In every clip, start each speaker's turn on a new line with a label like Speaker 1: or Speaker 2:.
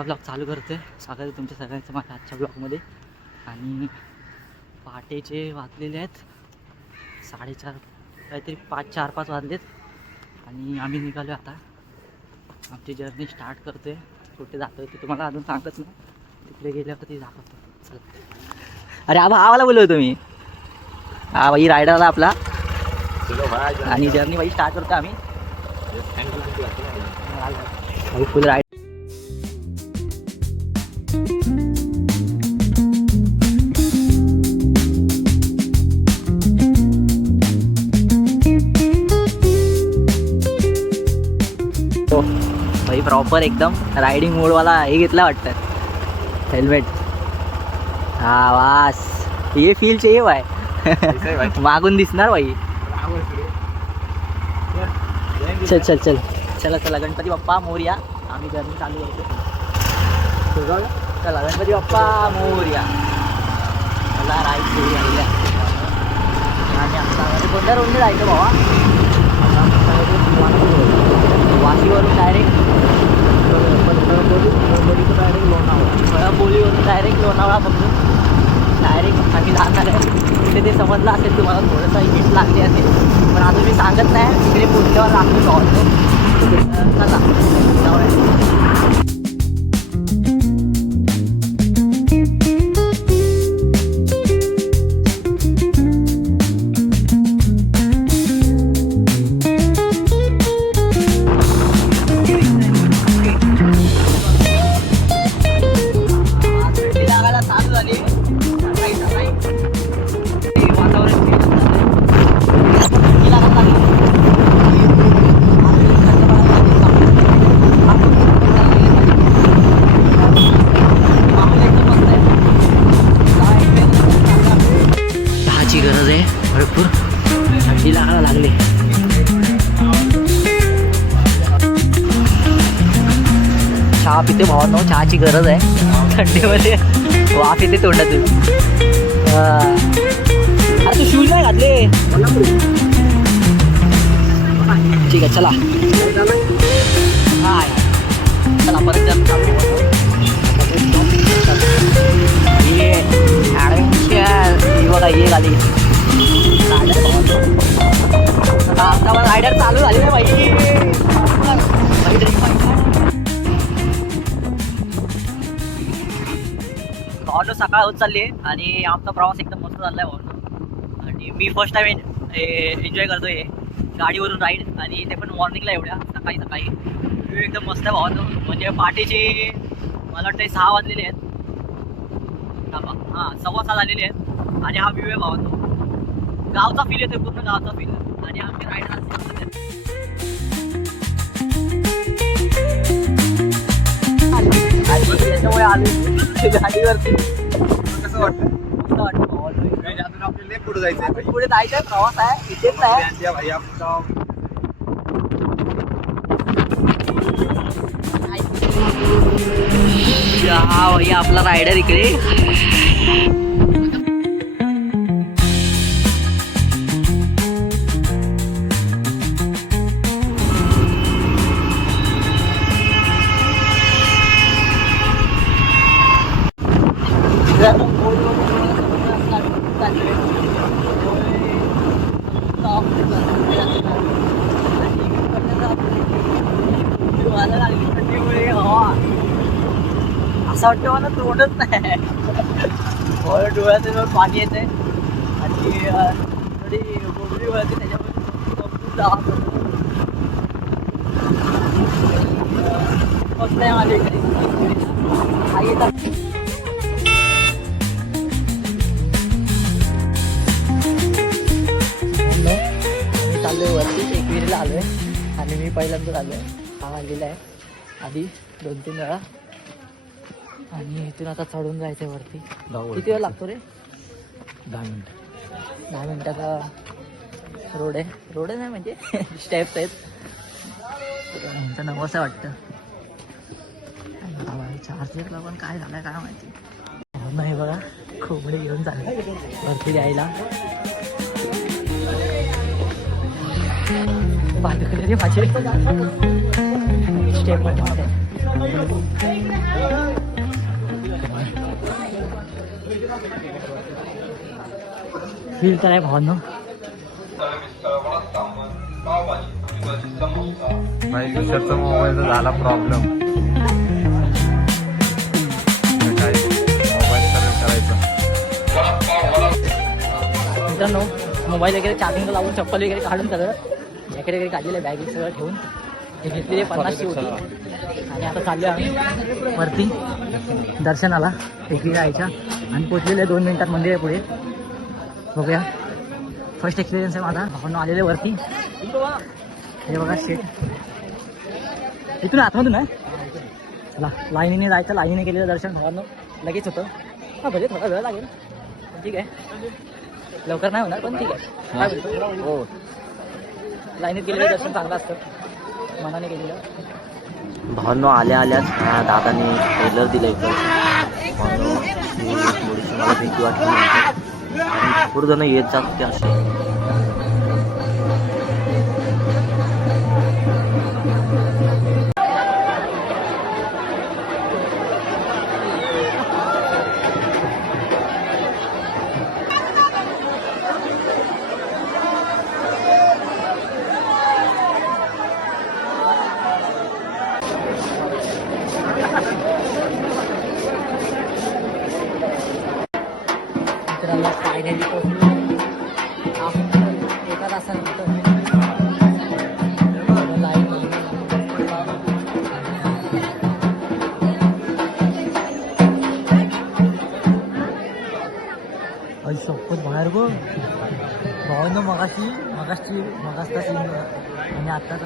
Speaker 1: आजचा ब्लॉग चालू करतोय. स्वागत आहे तुमच्या सगळ्यांचं माझ्या आजच्या ब्लॉगमध्ये आणि पहाटेचे वाजलेले आहेत. साडेचार काहीतरी पाच चार पाच वाजलेत. आणि आम्ही निघालो आता. आमची जर्नी स्टार्ट करतोय. कुठे जातोय ते तुम्हाला अजून सांगत नाही. तिकडे गेल्यावर ती दाखवतो चला. अरे आबा आवाला बोलवतो मी. हा बाई रायडरला आपला. आणि जर्नी बाई स्टार्ट करतो आम्ही. फुल राईड प्रॉपर एकदम रायडिंग मोडवाला हे घेतला वाटतं. हेल्मेट हा वास. हे फील सेव आहे मागून दिसणार भाई चल चल चल. चला चला. गणपती बाप्पा मोर्या. आम्ही जर्नी चालू करतो. चला गणपती बाप्पा मोर्या. चला राईट आहे. आणि म्हणजे कोणत्या रोडने जायचं भावा? आता आपण जायचं वाशीवरून डायरेक्ट कळंबोलीवरून डायरेक्ट लोणावळा. पकडून डायरेक्ट आम्ही जाणार आहे तिथे ते समजलं असेल तुम्हाला थोडंसं हिट लागली असेल पण आता मी सांगत नाही तिकडे पोचल्यावर लागतो ऑटो चला जाऊया गरज आहे. थंडीमध्ये वाफ येते तोंडातून. अरे तू शूज नाही घातले? ठीक आहे चला. हाय. चला परत ये बघा ये गाडी. आता मला रायडर चालू झाली ना बाई पाहिजे. ऑटो सकाळ होत चालली आहे आणि आमचा प्रवास एकदम मस्त चालला आहे ऑटो आणि मी फर्स्ट टाइम एन्जॉय करतोय गाडीवरून राईड आणि ते पण मॉर्निंगला एवढ्या सकाळी सकाळी. व्ह्यू एकदम मस्त आहे भावनो म्हणजे पहाटेचे मला वाटतं सहा वाजलेले आहेत. थांबा. हा सव्वा सहा झालेले आहेत. आणि हा व्ह्यू आहे भावनो गावचा फील येतो पूर्ण गावचा फील आणि आमची राईड त्याच्यामुळे आले गाडीवरती
Speaker 2: कसं वाटतं
Speaker 1: वाटतं
Speaker 2: अजून आपल्याला लय पुढे जायचं आहे
Speaker 1: पुढे जायचंय प्रवास आहे इथेच आहे
Speaker 2: भाई भाई आपलं
Speaker 1: हा भाई आपला रायडर इकडे. पाणी येते आणि अं, थोडी गोबरी वळते त्याच्यामुळे आहे इकडे वरती एकविरीला आलोय. आणि मी पहिल्यांदा आलोय. हा आलेला आहे. आधी दोन तीन वेळा. आणि इथून आता चढून जायचं आहे वरती किती वेळ लागतो रे?
Speaker 2: दहा मिनिट.
Speaker 1: दहा मिनिटाचा रोड आहे रोड नाही म्हणजे स्टेप्स आहेत. यांचं नवस आहे वाटतं. चार्जरला पण काय झालं काय माहिती. नाही बघा खोबडे घेऊन चालले. वरती द्यायला. बाजूकडे रे माझे. स्टेप फील तर आहे भावनो
Speaker 2: भाई किशोरचा मोबाईलचा झाला प्रॉब्लेम मोबाईल सर्व करायचा
Speaker 1: मित्रांनो मोबाईल वगैरे चार्जिंगला लावून चप्पल वगैरे काढून सगळं जॅकेट वगैरे काढलेलं बॅग सगळं ठेवून हे घेतलेले पन्नासची होती आणि आता चाललो आम्ही वरती दर्शनाला एकी जायच्या आणि पोचलेले दोन मिनिटात मंदिर आहे पुढे बघूया. फर्स्ट एक्सपिरियन्स आहे माझा. आपण आलेले वरती. हे बघा शेट इथून आतमधून आहे? चला लाईनीने जायचं लाईनीने केलेलं दर्शन भावांनो. लगेच होतं. हां भले थोडा वेळ लागेल. ठीक आहे. लवकर नाही होणार पण ठीक आहे?
Speaker 2: हो.
Speaker 1: लाईनीत गेलेलं दर्शन चांगलं असतं. मनाने गेलेलं
Speaker 3: भावांनो आल्या आल्याच दादाने ट्रेलर दिलं इकडं भावांनो थोडीशी मला भीती वाटली. नंतर येत जात असे.
Speaker 1: गो भावांनो मगाशी मगाशी मगासचा सीन आणि आता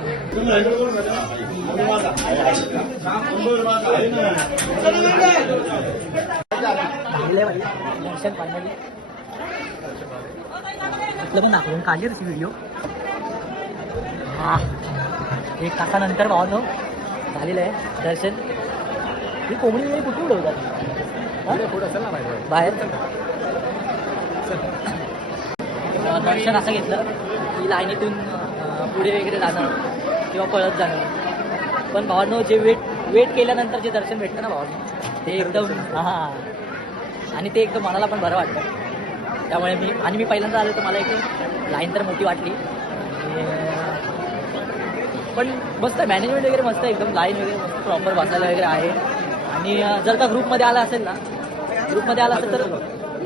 Speaker 1: झालेलं दर्शन फायनली आपलं पण दाखवून काढली तशी व्हिडिओ हा. एक तासानंतर भावनो झालेलं आहे दर्शन. ही कोंबडी वेळी कुठे उडवतात बाहेर. अं, दर्शन असं घेतलं. की लाईनीतून पुढे वगैरे जाणं किंवा पळत जाणं. पण भावांनो जे वेट वेट केल्यानंतर जे दर्शन भेटतं ना भावांनो ते एकदम हां. आणि ते एकदम मनाला पण बरं वाटतं. त्यामुळे मी आणि मी पहिल्यांदा आलो तर मला एक लाईन तर मोठी वाटली. पण मस्त मॅनेजमेंट वगैरे मस्त एकदम लाईन वगैरे प्रॉपर बसायला वगैरे आहे. आणि जर का ग्रुपमध्ये आला असेल ना ग्रुपमध्ये आला असेल तर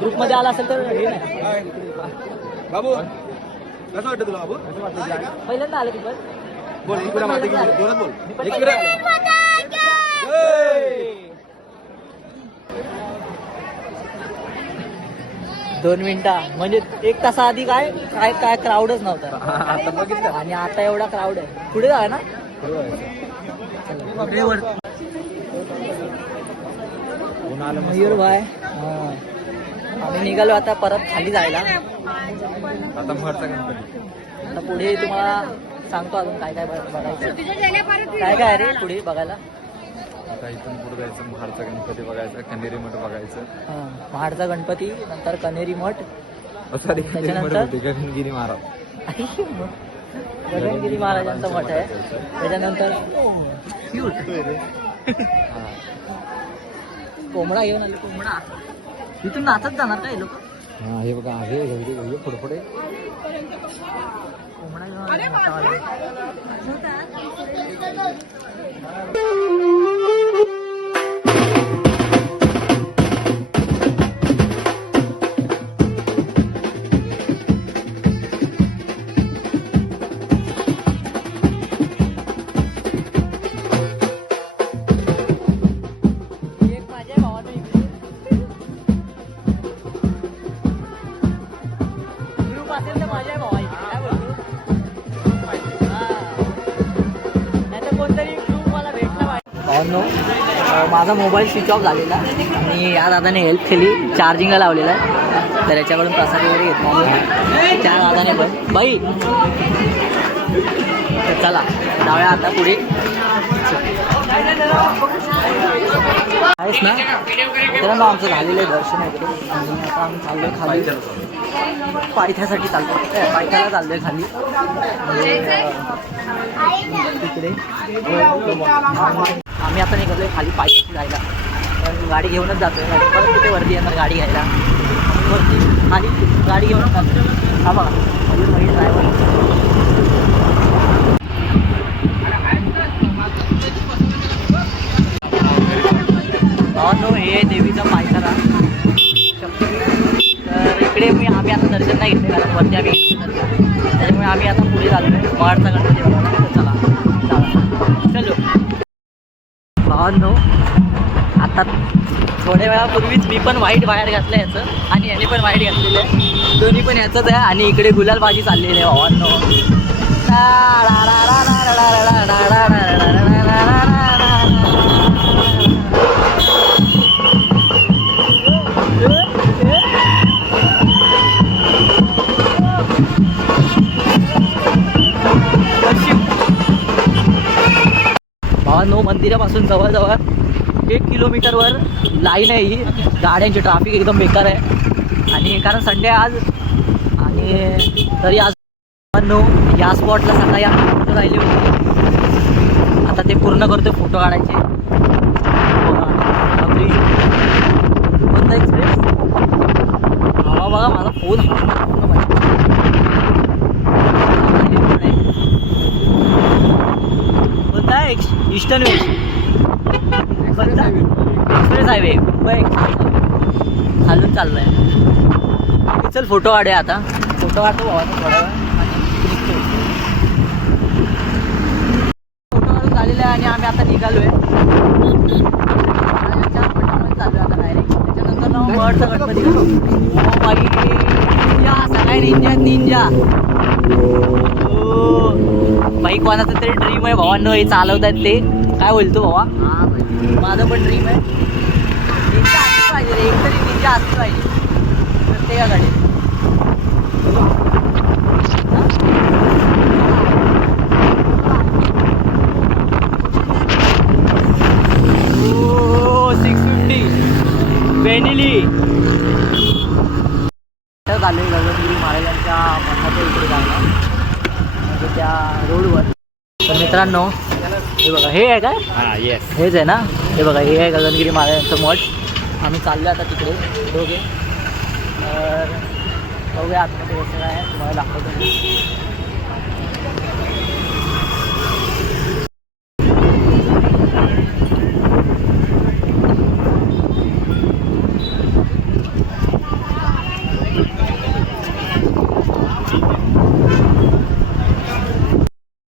Speaker 1: ग्रुपमध्ये आला असेल तर हे नाही.
Speaker 2: बाबू कसं वाटतं तुला बाबू?
Speaker 1: पहिल्यांदा आले तिथं
Speaker 2: बोल इकडे माती जोरात बोल इकडे.
Speaker 1: दोन मिनिटा. म्हणजे एक तासाआधी काय? काय काय क्राऊडच नव्हता.
Speaker 2: आता बघितलं.
Speaker 1: आणि आता एवढा क्राऊड आहे. पुढे जाय ना? पुढे वर. भाई. आम्ही निघालो आता परत खाली जायला.
Speaker 2: आता गणपती.
Speaker 1: आता पुढे तुम्हाला सांगतो अजून काय काय बघ- बघायचं. काय काय आहे रे पुढे बघायला?
Speaker 2: आता इथून पुढे जायचं महाडचा गणपती बघायचा खंडेरी मठ बघायचं.
Speaker 1: हा, महाडचा गणपती नंतर कनेरी मठ.
Speaker 2: सॉरी गगनगिरी महाराज.
Speaker 1: गगनगिरी महाराजांचा मठ आहे. त्याच्यानंतर कोंबडा घेऊन आले कोंबडा. तिथून नाचत जाणार का हे लोक?
Speaker 2: हा हे बघा हे हे पुढे पुढे.
Speaker 1: कोंबडा माझा मोबाईल स्विच ऑफ झालेला. आणि या दादाने हेल्प केली. चार्जिंगला लावलेला आहे. तर याच्याकडून प्रसाद वगैरे घेतला आम्ही. त्या दादाने पण. बाई! चला जाऊया आता पुढे. आहेस ना? मित्रांनो आमचं झालेलं आहे दर्शन वगैरे. आणि आता आम्ही चाललोय खाली. पायथ्यासाठी चालतो ए, पायथ्याला चाललोय खाली. तिकडे. आम्ही आता निघालोय खाली पायी जायला. पण गाडी घेऊनच जातो आहे परत तिथे वरती येणार गाडी घ्यायला. वरती खाली गाडी घेऊनच जातो हा बघा. अजून ड्रायव्हर नो हे देवीचा पायथरा तर इकडे मी आम्ही आता दर्शन नाही घेतले. कारण वरती आम्ही त्याच्यामुळे आम्ही आता पुढे चाललो आहे महाडचा गणपती चला. चला. चलो. भावांनो आता थोड्या वेळापूर्वीच मी पण वाईट बाहेर घातलं याचं आणि याने पण वाईट घातलेलं आहे दोन्ही पण याचंच आहे आणि इकडे गुलालबाजी चाललेली आहे भावांनो भावांनो मंदिरापासून जवळजवळ एक किलोमीटरवर लाईन आहे ही. गाड्यांची ट्राफिक एकदम बेकार आहे. आणि कारण संडे आज आणि तरी आज भावांनो या स्पॉटला सकाळी या फोटो राहिले होते. आता ते पूर्ण करतो फोटो काढायचे. कोणता एक्सप्रेस हवा बघा माझा फोन हा पूर्ण माहिती. कोणता आहे ईस्टर्न वेस्ट कोणता express highway Mumbai express. Highway चालून चाललंय. चल फोटो काढूया आता. फोटो काढतो भावाचा थोडा वेळ. फोटो काढून झालेला आहे आणि आम्ही आता निघालोय. महाराजांच्या मंडपामध्ये चाललोय आता डायरेक्ट त्याच्यानंतर ना मठचा गणपती हो बाई निंजा सकाळी निंजा निंजा हो बाई कोणाचं तरी ड्रीम आहे भावांनो हे चालवतात ते. काय बोलतो भावा? माझं पण ड्रीम आहे. निंजा असली पाहिजे एक तरी निंजा असली पाहिजे. प्रत्येकाकडे सिक्स फिफ्टी बेनिली झाले गगनगिरी महाराजांच्या मठाच्या इकडे जायला. त्या रोडवर. तर मित्रांनो हे बघा हे आहे काय?
Speaker 2: हा येस
Speaker 1: हेच आहे ना? हे बघा हे आहे गगनगिरी महाराजांचं मठ. आम्ही चाललो आता तिकडे दोघे. तर बघूया आतमध्ये कसं काय तुम्हाला दाखवतो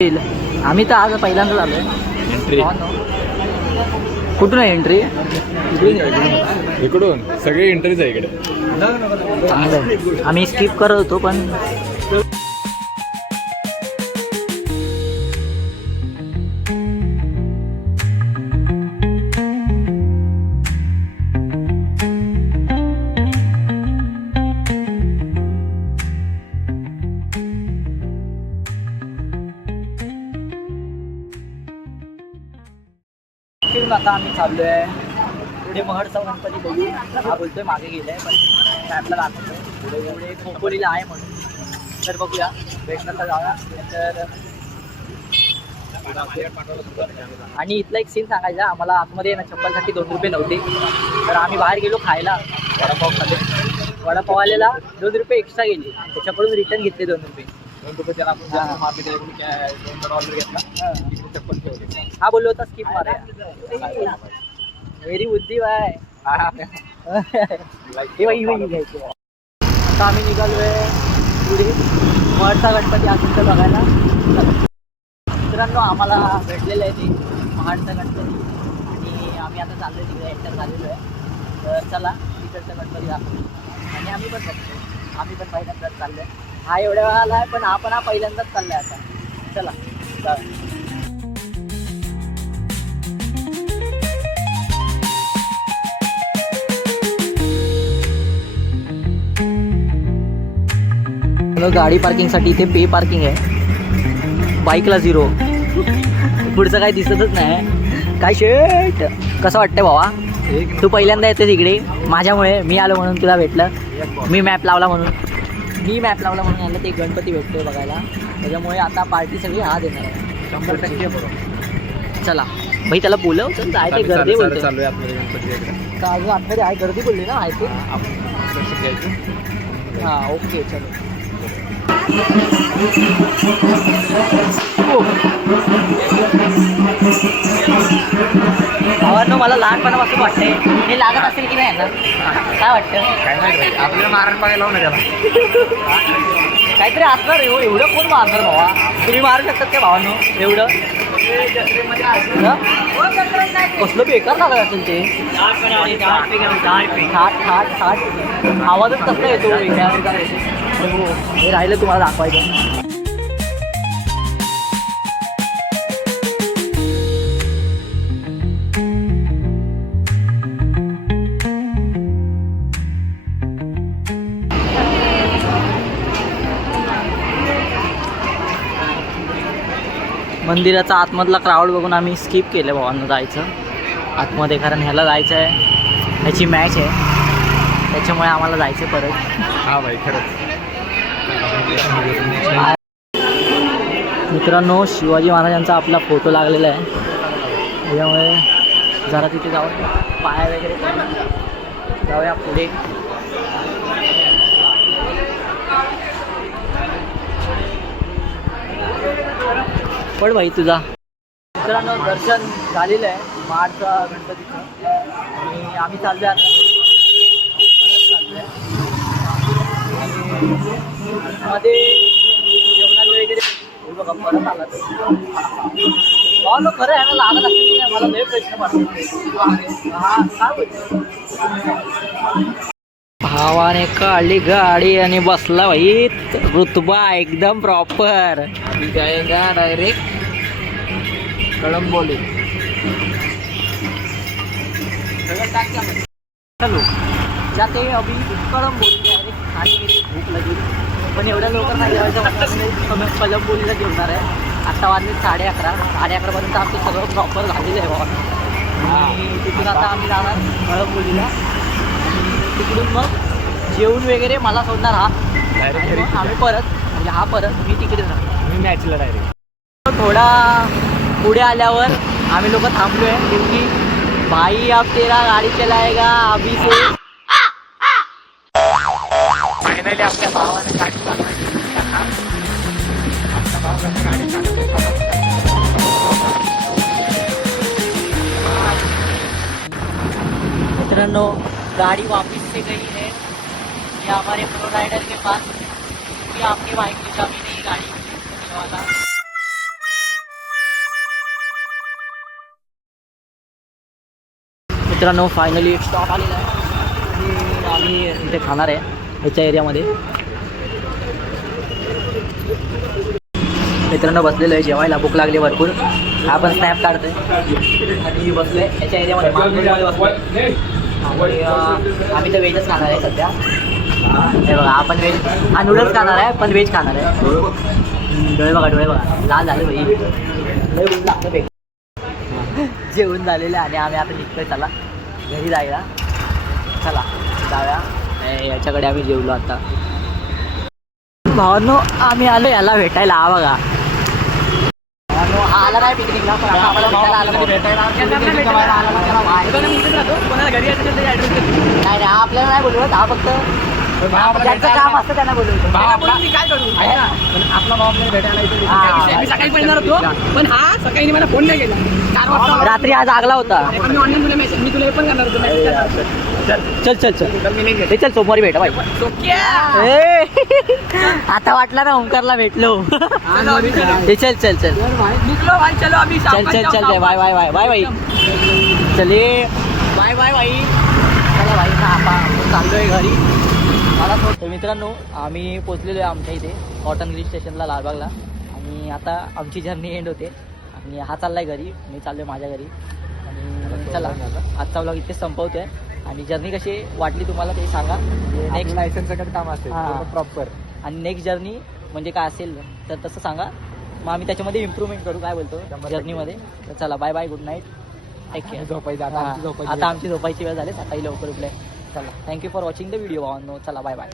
Speaker 1: आम्ही तर आज पहिल्यांदाच आलोय.
Speaker 2: एंट्री
Speaker 1: कुठून आहे एंट्री
Speaker 2: इकडून सगळे एंट्रीच आहे इकडे.
Speaker 1: आम्ही स्किप करत होतो पण आता आम्ही चाललो आहे पुढे महडचा गणपती बघू. हा बोलतोय मागे गेलाय पण मॅपला दाखवतोय. पुढे खोपोलीला आहे म्हणून. तर बघूया. भेटलं तर जाऊया तर आणि इथला एक सीन सांगायचा. आम्हाला आतमध्ये ना चप्पलसाठी दोन रुपये नव्हते. तर आम्ही बाहेर गेलो खायला. वडापाव खाले वडापाव आलेला दोन रुपये एक्स्ट्रा गेले. त्याच्याकडून रिटर्न घेतले दोन रुपये.
Speaker 2: दोन रुपये त्याला आपण
Speaker 1: हा.
Speaker 2: जास्त मार्केट आहे, काय दोन ऑर्डर घेतला. इकडे चप्पल ठेवली.
Speaker 1: बोललो होता स्किप मारा व्हेरी बुद्धी बाय. आता आम्ही निघालोय पुढे. मठचा गणपती असेल तर बघायला. मित्रांनो आम्हाला भेटलेलं आहे ते महाडचा गणपती. आणि आम्ही आता चाललोय तिकडे एंटर झालेलो आहे. तर चला तिकडचा गणपती दाखवू. आणि आम्ही पण बघतो आम्ही पण पहिल्यांदाच चाललोय. हा एवढ्या वेळाला आहे पण हा पण हा पहिल्यांदाच चाललाय आता. चला जाऊया. हॅलो गाडी पार्किंगसाठी इथे पे पार्किंग आहे. बाईकला झिरो. पुढचं काय दिसतच नाही. काय शेट? कसं वाटतंय भावा? तू पहिल्यांदा येते तिकडे माझ्यामुळे मी आलो म्हणून तुला भेटलं. मी मॅप लावला म्हणून. मी मॅप लावला म्हणून याला ते गणपती भेटतोय बघायला. त्याच्यामुळे आता पार्टी सगळी हा देणार आहे.
Speaker 2: शंभर टक्के बरोबर.
Speaker 1: चला. भाई त्याला बोलव. चल जायचं
Speaker 2: चालू-
Speaker 1: गर्दी बोलतोय.
Speaker 2: चालू आहे आपल्याला गणपती.
Speaker 1: का अजून आतमध्ये आहे? गर्दी बोलली ना आहे ते. हा ओके चलो. भावांनो मला लहानपणापासून वाटतंय हे लागत असेल की नाही यांना? काय वाटतं?
Speaker 2: काय नाही रे, आपल्याला मारण लावून त्याला.
Speaker 1: काहीतरी असणार एव- एवढं कोण मारणार भावा? तुम्ही मारू शकतात का भावांनो एवढं? हं? कसलं बेकार लागत असेल ते? थाट थाट थाट. आवाजच कसला येतो वेगळ्या हो, हे राहिलं तुम्हाला दाखवायचं. मंदिराचा आतमधला क्राऊड बघून आम्ही स्किप केलं भावांना जायचं. आतमध्ये कारण ह्याला जायचं आहे. ह्याची मॅच आहे. त्याच्यामुळे आम्हाला जायचं परत.
Speaker 2: हा भाई खरंच.
Speaker 1: मित्रांनो शिवाजी महाराजांचा आपला फोटो लागलेला आहे. त्याच्यामुळे जरा तिथे जाऊन पाया वगैरे जाऊया पुढे. पड भाई तुझा. मित्रांनो दर्शन झालेलं आहे माडचा गणपतीचं. आणि आम्ही चाललो आता मध्ये जेवणाचं वगैरे बघा परत आला तो. हो खरं आहे ना लागत असेल की नाही मला लय प्रश्न पडतो हा काय भावाने काढली गाडी आणि बसला भाई. रुतबा एकदम प्रॉपर
Speaker 2: जाएगा डायरेक्ट कळंबोली.
Speaker 1: चलो जाते अभी खाली गेली भूक लागली. पण एवढ्या लवकर नाही जेवायचं म्हणून आम्ही कलम बोलीला जेवणार आहे. आत्ता वाजले साडे अकरा. साडे अकरापर्यंत आमचं सगळं प्रॉपर झालेलं आहे बाबा. आणि तिथून आता आम्ही जाणार कळम बोलीला आणि तिकडून मग जेवण वगैरे मला सोडणार हा. मग आम्ही परत म्हणजे हा परत मी तिकडे जाणार.
Speaker 2: मी मॅचला डायरेक्ट
Speaker 1: थोडा पुढे आल्यावर आम्ही लोक थांबलो आहे क्योंकि भाई आप तेरा गाडी चलाएगा अभी से. फायनली आपल्या भावाने गाडी चालवली. मित्रांनो गाड़ी वापस से गई है. ये हमारे प्रो रायडर के पास. ये आपकी बाइक की चाबी नहीं गाड़ी. वाला मित्रांनो फायनली स्टॉप आलेला आहे. आम्ही इथे खाणार आहे याच्या एरियामध्ये मित्रांनो बसलेलो आहे जेवायला भूक लागली भरपूर. आपण स्नॅप काढतोय. आणि बसलोय याच्या एरियामध्ये बसलोय. आम्ही तर व्हेजच खाणार आहे सध्या. हे बघा आपण व्हेज हा नूडल्स खाणार आहे पण व्हेज खाणार आहे. डोळे बघा डोळे बघा. लाल झाले भाई जेवण झालेलं आणि आम्ही आता निघतोय चला. घरी जायला. चला जाऊया. याच्याकडे आम्ही जेवलो आता. भावांनो आम्ही आलो याला भेटायला. हा बघा. आला नाही पिकनिकला पण आम्हाला भेटायला आला. नाही नाही आपल्याला नाही बोलवत. हा फक्त ज्यांचं काम असतं त्यांना बोलवतो.
Speaker 2: आपला भाव आपल्याला भेटायला इथे
Speaker 1: हा.
Speaker 4: मी सकाळी पण येणार होतो पण हा सकाळी मला फोन नाही केला. चार वाजता
Speaker 1: रात्री आज जागला होता.
Speaker 4: मी ऑनलाईन तुला मेसेज मी तुला हे पण करणार होतो message करणार.
Speaker 1: चल चल चल.
Speaker 4: तर मी नाही
Speaker 1: हे चल सोमवारी भेटा बाई. ए, आता वाटलं ना ओंकारला भेटलो.
Speaker 4: चलो. अभी चलो.
Speaker 1: हे चल. चल चल
Speaker 4: निघलो भाई चलो अभी
Speaker 1: चल चल चल चल. Bye bye bye bye bye चले बाय बाय बाई. चला बाई ना आपण चाललोय घरी. मला थोडं मित्रांनो आम्ही पोचलेलो आहे आमच्या इथे कॉटन हिल स्टेशनला लालबागला. आणि आता आमची जर्नी एंड होते. आणि हा चाललाय घरी मी चाललोय माझ्या घरी. आणि चला आजचा ब्लॉग इथे संपवतोय. आणि जर्नी कशी वाटली तुम्हाला ते सांगा. नेक्स्ट
Speaker 2: लायसन्सचं काम असते
Speaker 1: हा.
Speaker 2: प्रॉपर
Speaker 1: आणि नेक्स्ट जर्नी म्हणजे काय असेल तर तसं सांगा. मग आम्ही त्याच्यामध्ये इम्प्रूव्हमेंट करू काय बोलतो. जर्नीमध्ये तर चला bye bye good night take care
Speaker 2: झोपायचं आता आमची झोपायची
Speaker 1: आता आमची झोपायची वेळ झाली सकाळी लवकर उठले चला thank you for watching the video no चला बाय बाय